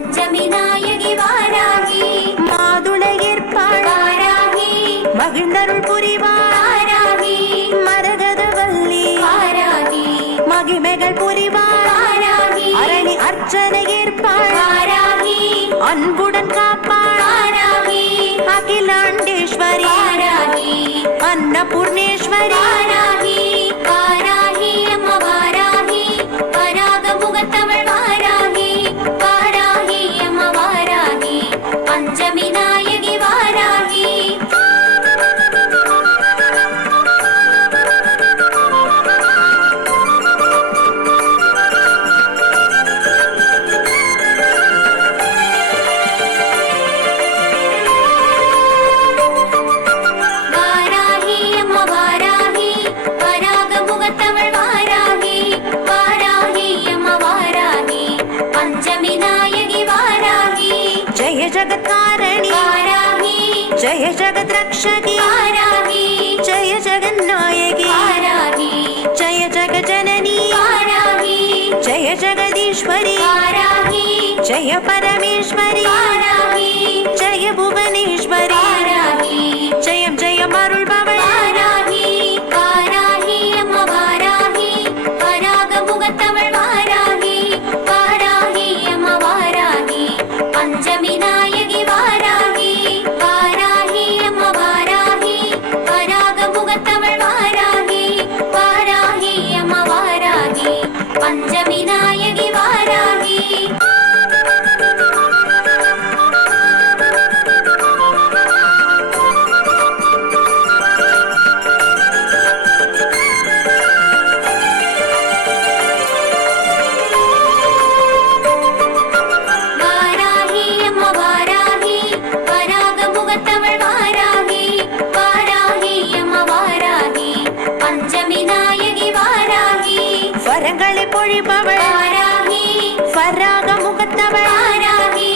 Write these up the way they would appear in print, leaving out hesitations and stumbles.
பஞ்சமி நாயகி வாராகி மாதுளையேற்பாள் வாராகி மகிழ்ந்தருள் புரிவாள் வாராகி மரகதவல்லி வாராகி மகிமைகள் புரிவாள் வாராகி அரணி அர்ச்சனை ஏற்பாள் வாராகி அன்புடன் காப்பாள் வாராகி அகிலாண்டேஸ்வரி வாராகி அன்னபூர்ணேஸ்வரி வாராகி வாராகி அம்மா வாராகி வராக முகத்தவள் வாராகி வாராகி அம்மா வாராகி பஞ்சமி நாயகி வாராகி வாராகி அம்மா வாராகி வராக முகத்தவள் வாராகி வாராகி அம்மா வாராகி பஞ்சமி நாயகி வாராகி ஜெய ஜகத்காரணி வாராகி ஜெய ஜகத் ரக்ஷகி வாராகி ஜெய ஜெகநாயகி வாராகி ஜெய ஜெகஜனனி வாராகி ஜெய ஜெகதீஸ்வரி வாராகி ஜெய பரமேஸ்வரி வாராகி ஜெய புவனேஸ்வரி வாராகி ஜெயம் ஜெயம் அருள்பவள் வாராகி வாராகி அம்மா வாராகி வராக முகத்தவள் வாராகி வாராகி அம்மா வாராகி பஞ்சமி நாயகி வாராகி வாராகி அம்மா வாராகி வராக முகத்தவள் வாராகி வாராகி அம்மா வாராகி பஞ்சமி நாயகி வாராகி வாராகி அம்மா வாராகி வராக முகத்தவள் வாராகி வாராகி அம்மா வாராகி பஞ்சமி நாயகி வாராகி வரங்களை பொழிபவள் வாராகி வராக முகத்தவள் வாராகி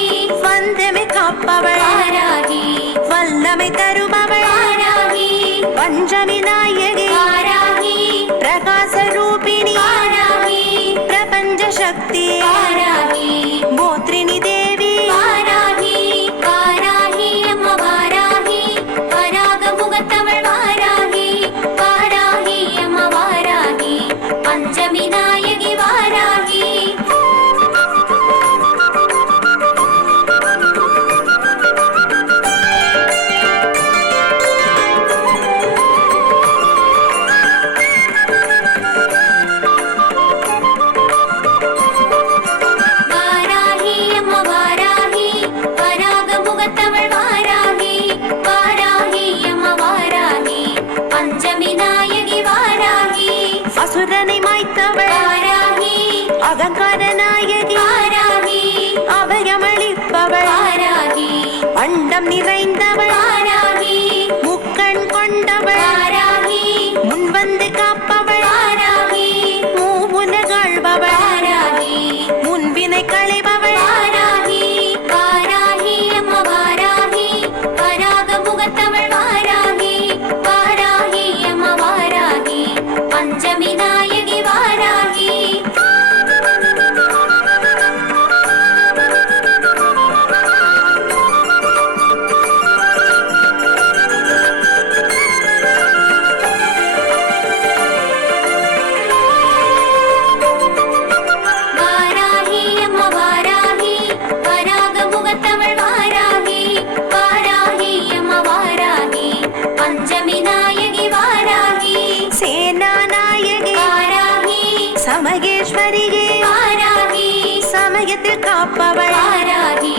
வந்தமை காப்பவள் வாராகி வல்லமை தருபவள் வாராகி பஞ்சமி நாயகி வாராகி பிரகாச ரூபிணி வாராகி பிரபஞ்ச சக்தி வாராகி போத்ரினி தேவி வாராகி வாராகி அம்மா வாராகி வராக முகத்தவள் வாராகி வாராகி அம்மா வாராகி பஞ்சமி நாயகி வாராகி வாராகி அம்மா வாராகி வராக முகத்தவள் வாராகி வாராகி அம்மா வாராகி பஞ்சமி நாயகி வாராகி அசுரனை மாய்த்தவள் வாராகி அகங்கார நாயகி வாராகி அபயமளிப்பவள் வாராகி அண்டம் நிறைந்தவள் வாராகி முக்கண் கொண்டவள் வாராகி முன்வந்து காப்பவள் வாராகி மூவுலகாழ்பவள் வாராகி முன்வினை களைபவள் வாராகி வாராகி அம்மா வாராகி வராக முகத்தவள் வாராகி வாராகி அம்மா வாராகி பஞ்சமி நாயகி வாராகி வாராகி அம்மா வாராகி வராக முகத்தவள் வாராகி வாராகி அம்மா வாராகி பஞ்சமி நாயகி வாராகி சேனா நாயகி வாராகி சமகேஸ்வரியே வாராகி சமயத்தில் காப்பவள் வாராகி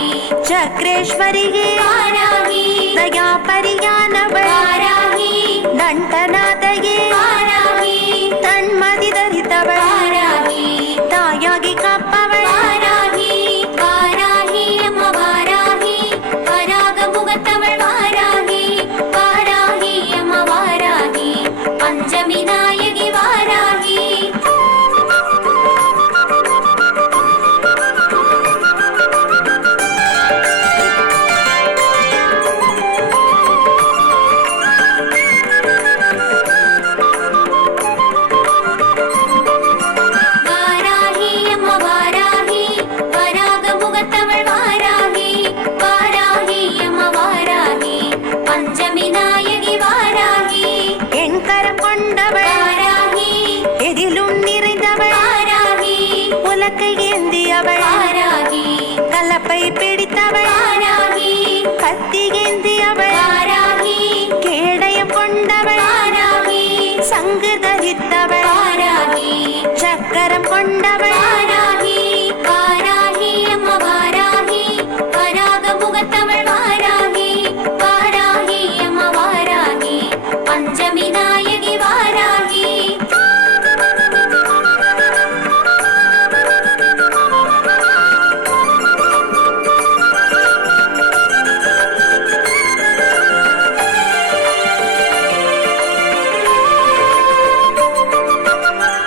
சக்ரேஸ்வரியே வாராகி தயாபரியானவள் வாராகி தண்டநாதையே வாராகி தன்மதி தரித்தவள் வாராகி தாயாகி காப்பவள் வாராகி வாராகி அம்மா வாராகி வராக முகத்தவள் வாராகி வாராகி அம்மா வாராகி பஞ்சமி நாயகி வாராகி கப்பை பிடித்தவள் வாராகி கத்தியேந்தியவள் வாராகி கேடயம் கொண்டவள் வாராகி சங்கு தரித்தவள் வாராகி சக்கரம் கொண்டவள் வாராகி வாராகி அம்மா வாராகி வராக முகத்தவள் வாராகி வாராகி அம்மா வாராகி பஞ்சமி நாயகி வாராகி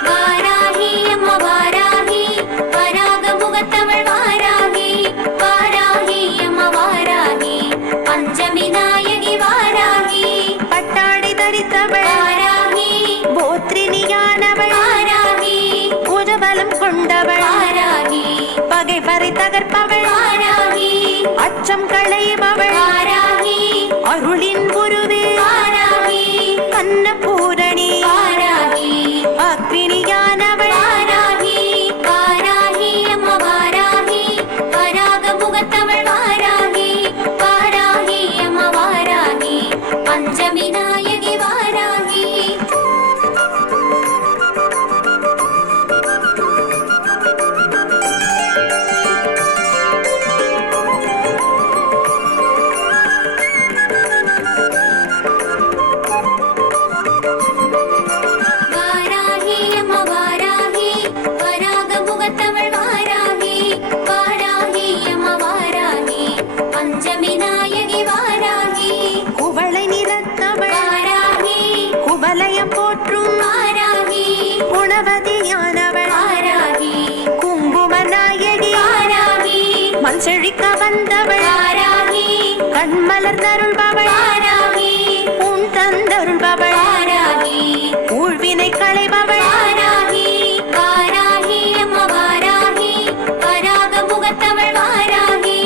வாராகி அம்மா வாராகி வராக முகத்தவள் வாராகி வாராகி அம்மா வாராகி பஞ்சமி நாயகி வாராகி பட்டாடை தரித்தவள் வாராகி போத்ரினியானவள் வாராகி புஜபலம் கொண்டவள் வாராகி பகைவரை தகர்ப்பவள் வாராகி அச்சம் களைபவள் வாராகி அருளின் குருவே வாராகி அன்னபூரணி வாராகி அக்னியானவள் வாராகி வாராகி அம்மா வாராகி வராக முகத்தவள் வாராகி வாராகி அம்மா வாராகி பஞ்சமி நாயகி வாராகி வாராகி அம்மா வாராகி வராக முகத்தவள் வாராகி வாராகி அம்மா வாராகி பஞ்சமி நாயகி வாராகி குவளை நிறத்தவள் வாராகி குவலயம் போற்றும் வாராகி குணவதியானவள் வாராகி குங்கும நாயகி வாராகி மண் செழிக்க வந்தவள் வாராகி கண்மலர் தருள்பவள் வாராகி உன் தந்தருள்பவள் வாராகி ஊழ்வினை களைபவள் வாராகி வாராகி அம்மா வாராகி வராக முகத்தவள் வாராகி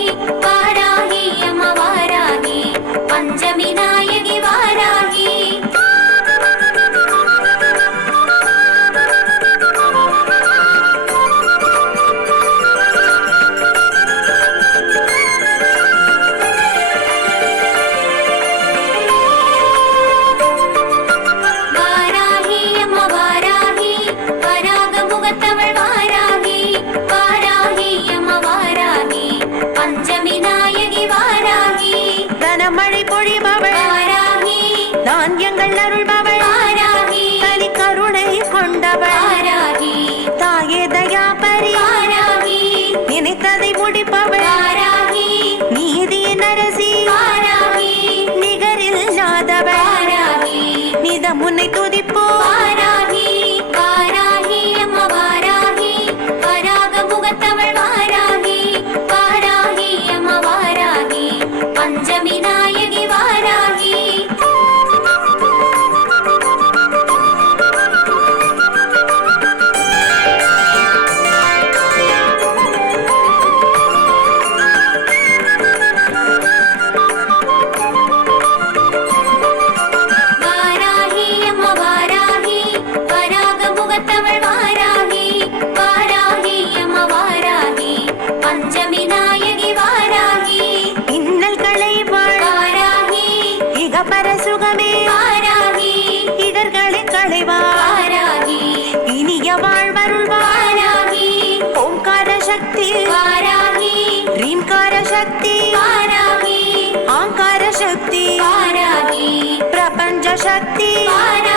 வாராகி அம்மா வாராகி பஞ்சமி நாயகி வாராகி வாராகி அம்மா வாராகி வராக முகத்தவள் வாராகி வாராகி அம்மா வாராகி பஞ்சமி நாயகி வாராகி கனமழை பொழிபவள் வாராகி தானியங்கள் அருள்பவள் வாராகி தனி கருணை கொண்டவள் வாராகி தாயே தயாபரி வாராகி நினைத்ததை முடிப்பவள் வாராகி நீதியின் அரசி வாராகி நிகரில்லாதவள் வாராகி நிதம் உன்னை துதிப்போ வாராகி வாராகி அம்மா வாராகி வராக முகத்தவள் வாராகி வாராகி அம்மா வாராகி பஞ்சமி நாயகி வாராகி வாராகி அம்மா வாராகி வராக முகத்தவள் வாராகி வாராகி அம்மா வாராகி பஞ்சமி நாயகி வாராகி இன்னல் களைவாள் வாராகி இகபர சுகமே வாராகி இடர்களை களைவாள் வாராகி இனிய வாழ்வருள்வாள் வாராகி ஓம்கார சக்தி வாராகி ரீம்கார சக்தி வாராகி ஆங்கார சக்தி வாராகி பிரபஞ்ச சக்தி வாராகி